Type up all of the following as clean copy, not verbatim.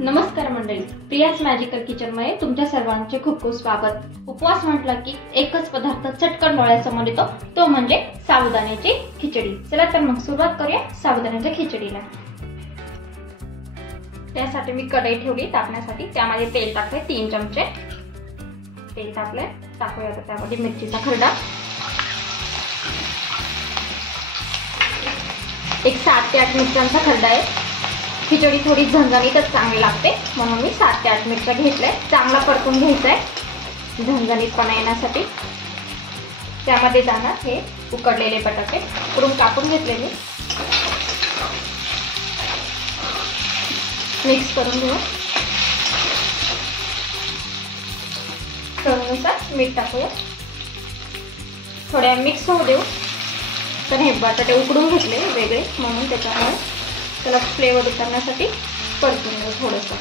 नमस्कार मंडळी, Priya's magical kitchen मध्ये तुमच्या सर्वांचे खूप खूप स्वागत। उपवास म्हटला की एकच पदार्थ चटकन डोळ्यासमोर येतो, तो म्हणजे साबुदाण्याची खिचडी। चला तर मग सुरुवात करूया साबुदाण्याच्या खिचडीला। त्यासाठी मी कढई ठेवली तापण्यासाठी, त्यामध्ये तेल टाकले 3 चमचे। तेल टाकले, टाकूया आता त्यामध्ये मिरचीचा खरडा, एक 7 ते 8 मिरच्यांचा खरडा आहे। खिचडी थोडी झणझणीतच चांगली लागते म्हणून मी 7 ते 8 मिरच्या घेतल्या। चांगला परतून घ्यायचा आहे झणझणीतपणा येण्यासाठी। त्यामध्ये जाणार हे उकडलेले बटाटे, उकडून कापून घेतलेले, मिक्स करून घेऊ। चवीनुसार मीठ टाकूया, थोड्या मिक्स होऊ देऊ। तर हे बटाटे उकडून घेतले वेगळे म्हणून त्याच्यामुळे त्याला फ्लेवर उतरण्यासाठी परतून घेऊ थोडंसं।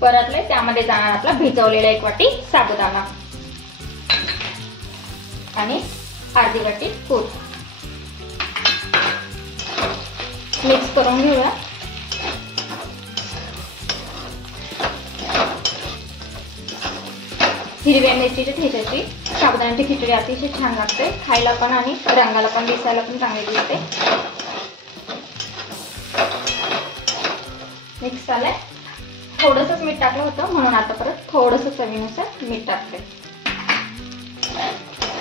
परतले, त्यामध्ये जाणार आपला भिजवलेला 1 वाटी साबुदाणा आणि अर्धी वाटी तूर। मिक्स करून घेऊया। हिरव्या मिरचीची ठेचाची साबुदाण्याची खिचडी अतिशय छान लागते, खायला पण आणि रंगाला पण, दिसायला पण चांगली दिसते। मिक्स झालंय, थोडंसं मीठ टाकलं होतं म्हणून आता परत थोडंसं चवीनुसार मीठ टाकते।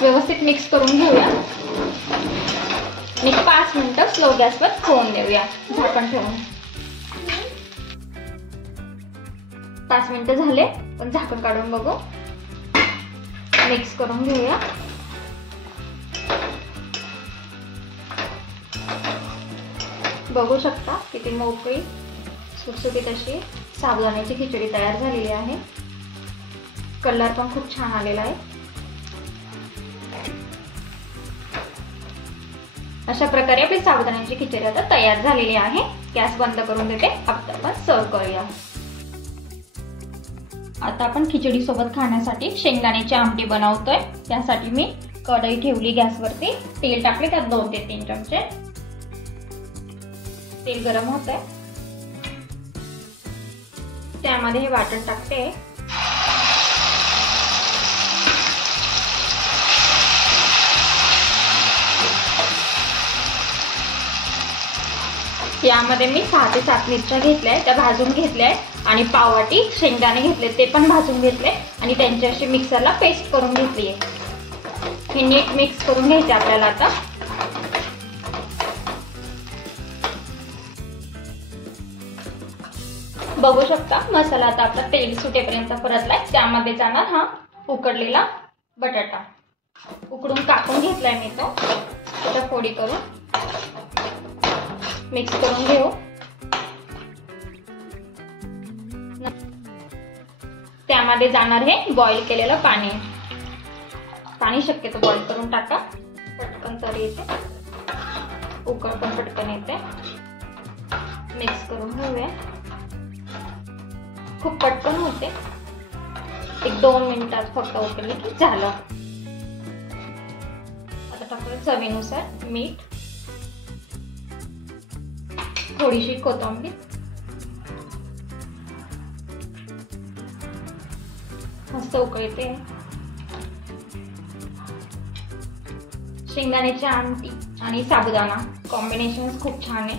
व्यवस्थित मिक्स करून घेऊया आणि 5 मिनिटं स्लो गॅसवर होऊन देऊया झाकण ठेवून। 5 मिनिटं झाले, पण झाकण काढून बघू। मिक्स करून घेऊया। बघू शकता किती मोकळी सुटसुटीत अशी साबुदाण्याची खिचडी तयार झालेली आहे। कलर पण खूप छान आलेला आहे। अशा प्रकारे आपली साबुदाण्याची खिचडी आता तयार झालेली आहे। गॅस बंद करून देते, आता आपण सर्व करूया। आता आपण खिचडी सोबत खाण्यासाठी शेंगदाण्याची आमटी बनवतोय। त्यासाठी मी कढई ठेवली गॅसवरती, तेल टाकले, त्यात 2 ते 3 चमचे। तेल गरम होतंय, त्यामध्ये हे वाटण टाकते। यामध्ये मी 6 ते 7 मिरच्या घेतल्या, त्या भाजून घेतल्या आणि पाववाटी शेंगदाणे घेतले, ते पण भाजून घेतले आणि त्यांची अशी मिक्सरला पेस्ट करून घेतली आहे। हे नीट मिक्स करून घ्यायचे आपल्याला आता। बघू शकता मसाला आता आपला तेल सुटेपर्यंत परतलाय। त्यामध्ये जाणार हा उकडलेला बटाटा, उकडून कापून घेतलाय मी तो, त्याच्या फोडी करून मिक्स करून घेऊ। त्यामध्ये जाणार हे बॉईल केलेलं पाणी, पाणी शक्यतो बॉईल करून टाका, पटकन तरी येते, उकळ पण पटकन येते। मिक्स करून घेऊया, खूप पटकन होते, 1-2 मिनिटात फक्त उकळली की झालं। आता टाकूया चवीनुसार मीठ, थोडीशी कोथिंबीर, मस्त उकळते। शेंगदाण्याची आमटी आणि साबुदाणा कॉम्बिनेशन खूप छान आहे।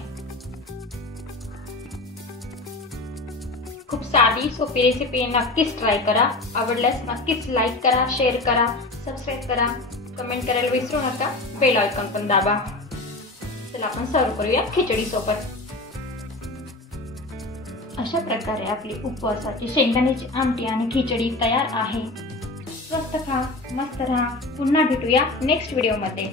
खूप साधी सोपी रेसिपी, नक्कीच ट्राय करा। आवडल्यास नक्कीच लाईक करा, शेअर करा, सबस्क्राईब करा, कमेंट करायला विसरू नका, बेल आयकॉन पण दाबा। चला आपण सर्व करूया खिचडी सोबत। अशा प्रकारे आपली उपवासाची शेंगदाण्याची आमटी आणि खिचडी तयार आहे। स्वस्त खा, मस्त राहा। पुन्हा भेटूया नेक्स्ट व्हिडिओ मध्ये।